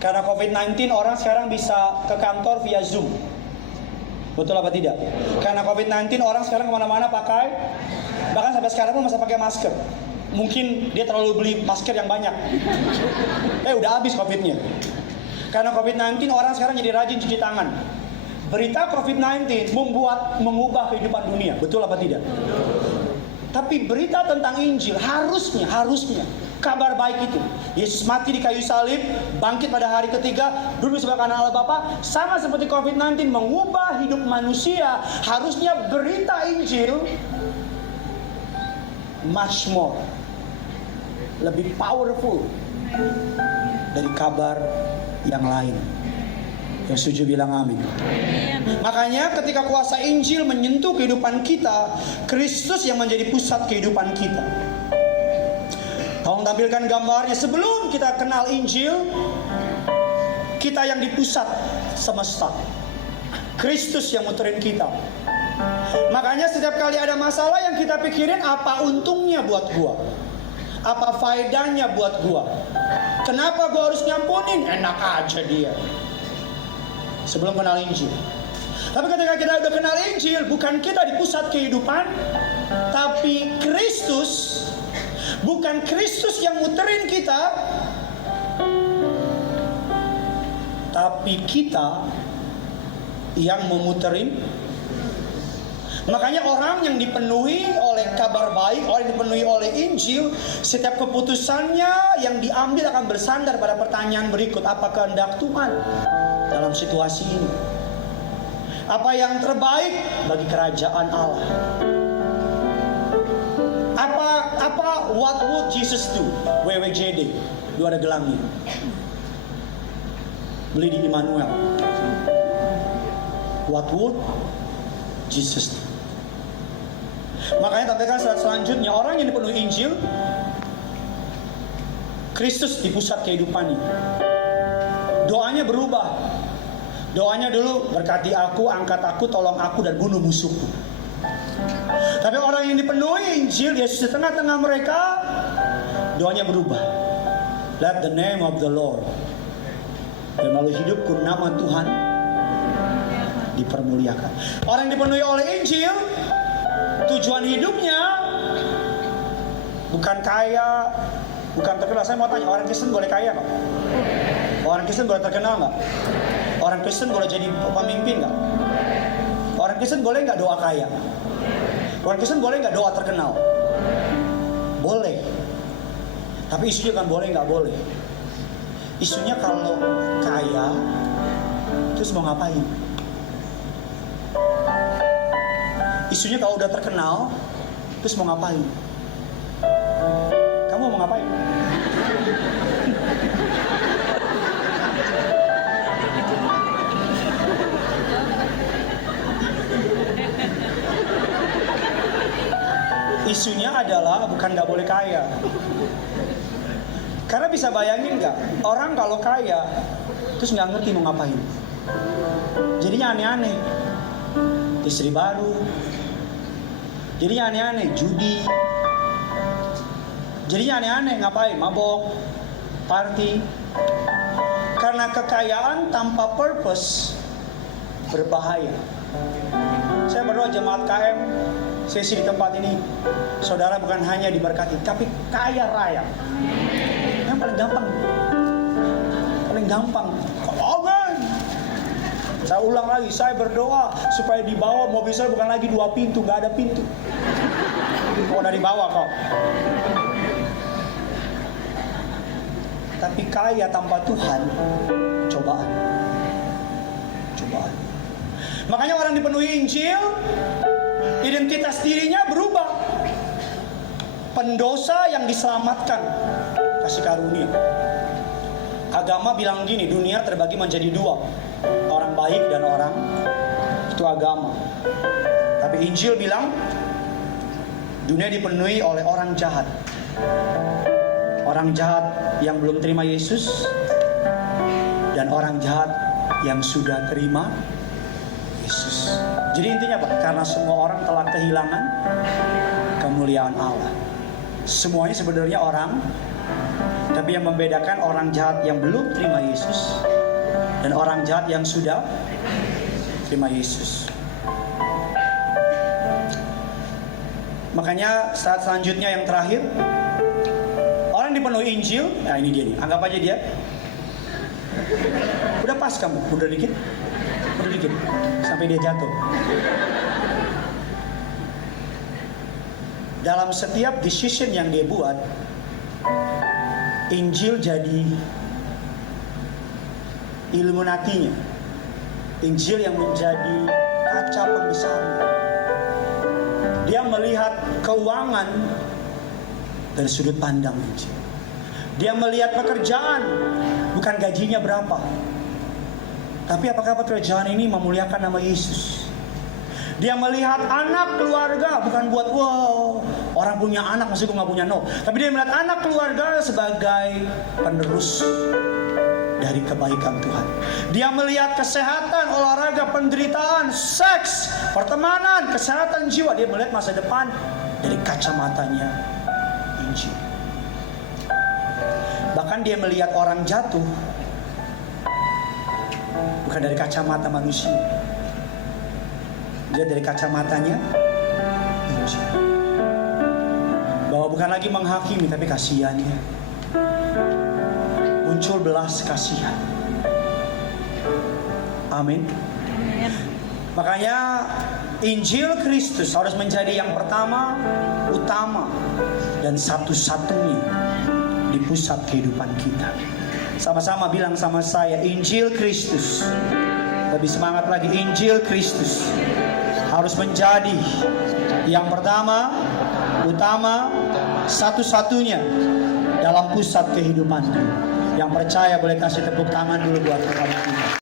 Karena COVID-19 orang sekarang bisa ke kantor via Zoom. Betul apa tidak? Karena COVID-19 orang sekarang kemana-mana pakai, bahkan sampai sekarang pun masih pakai masker. Mungkin dia terlalu beli masker yang banyak. Udah habis COVID-nya. Karena COVID-19 orang sekarang jadi rajin cuci tangan. Berita COVID-19 mengubah kehidupan dunia. Betul apa tidak? Tapi berita tentang Injil harusnya kabar baik itu, Yesus mati di kayu salib, bangkit pada hari ketiga, duduk sebelah kanan Allah Bapa, sama seperti COVID-19 mengubah hidup manusia. Harusnya berita Injil much more, lebih powerful dari kabar yang lain. Yang setuju bilang amin. Makanya ketika kuasa Injil menyentuh kehidupan kita, Kristus yang menjadi pusat kehidupan kita. Tolong tampilkan gambarnya. Sebelum kita kenal Injil, kita yang di pusat semesta, Kristus yang muterin kita. Makanya setiap kali ada masalah yang kita pikirin, apa untungnya buat gua? Apa faedahnya buat gua? Kenapa gua harus nyampunin? Enak aja dia. Sebelum kenal Injil. Tapi ketika kita udah kenal Injil, bukan kita di pusat kehidupan, tapi Kristus. Bukan Kristus yang muterin kita, tapi kita yang memuterin. Makanya orang yang dipenuhi oleh kabar baik, orang yang dipenuhi oleh Injil, setiap keputusannya yang diambil akan bersandar pada pertanyaan berikut: apa kehendak Tuhan dalam situasi ini? Apa yang terbaik bagi kerajaan Allah? What would Jesus do? WWJD, dua ada gelangnya. Beli di Immanuel. What would Jesus do? Makanya tampilkan slide selanjutnya, orang yang dipenuhi Injil, Kristus di pusat kehidupannya. Doanya berubah. Doanya dulu, berkati aku, angkat aku, tolong aku, dan bunuh musuhku. Tapi orang yang dipenuhi Injil, Yesus di tengah-tengah mereka, doanya berubah. Let the name of the Lord, dan melalui hidupku nama Tuhan dipermuliakan. Orang yang dipenuhi oleh Injil, tujuan hidupnya bukan kaya, bukan terkenal. Saya mau tanya, orang Kristen boleh kaya nggak? Orang Kristen boleh terkenal nggak? Orang Kristen boleh jadi pemimpin nggak? Orang Kristen boleh nggak doa kaya? Orang Kristen boleh nggak doa terkenal? Boleh. Tapi isunya kan boleh nggak boleh. Isunya kalau kaya, terus mau ngapain? Isunya kalau udah terkenal, terus mau ngapain? Kamu mau ngapain? Isunya adalah bukan nggak boleh kaya. Karena bisa bayangin nggak, orang kalau kaya terus nggak ngerti mau ngapain, jadinya aneh-aneh. Istri baru, jadinya aneh-aneh. Judi, jadinya aneh-aneh. Ngapain? Mabok, party. Karena kekayaan tanpa purpose berbahaya. Saya berdoa jemaat KM sesi di tempat ini, saudara bukan hanya diberkati, tapi kaya raya. Yang paling gampang. Amen. Saya ulang lagi, saya berdoa supaya di bawah mobil saya bukan lagi 2 pintu, nggak ada pintu. Kau dari bawah kau. Tapi kaya tanpa Tuhan, cobaan. Makanya orang dipenuhi Injil, identitas dirinya berubah. Pendosa yang diselamatkan, kasih karunia. Agama bilang gini, dunia terbagi menjadi 2, orang baik dan orang, itu agama. Tapi Injil bilang dunia dipenuhi oleh orang jahat. Orang jahat yang belum terima Yesus, dan orang jahat yang sudah terima Yesus. Jadi intinya apa? Karena semua orang telah kehilangan kemuliaan Allah. Semuanya sebenarnya orang Tapi yang membedakan orang jahat yang belum terima Yesus dan orang jahat yang sudah terima Yesus. Makanya saat selanjutnya yang terakhir, orang dipenuhi Injil. Nah ini dia nih, anggap aja dia. Udah pas kamu, udah dikit sampai dia jatuh. Dalam setiap decision yang dia buat, Injil jadi illuminatinya. Injil yang menjadi kaca pembesarnya. Dia melihat keuangan dari sudut pandang Injil. Dia melihat pekerjaan, bukan gajinya berapa, tapi apakah pekerjaan ini memuliakan nama Yesus. Dia melihat anak keluarga, bukan buat wow, orang punya anak maksudku nggak punya, no. Tapi dia melihat anak keluarga sebagai penerus dari kebaikan Tuhan. Dia melihat kesehatan, olahraga, penderitaan, seks, pertemanan, kesehatan jiwa. Dia melihat masa depan dari kacamatanya Injil. Bahkan dia melihat orang jatuh bukan dari kacamata manusia, dia dari kacamatanya Injil. Bahwa bukan lagi menghakimi, tapi kasihannya. Muncul belas kasihan. Amin. Makanya Injil Kristus harus menjadi yang pertama, utama, dan satu-satunya di pusat kehidupan kita. Sama-sama bilang sama saya, Injil Kristus. Lebih semangat lagi, Injil Kristus harus menjadi yang pertama, utama, satu-satunya dalam pusat kehidupanku. Yang percaya boleh kasih tepuk tangan dulu buat Tuhan kita.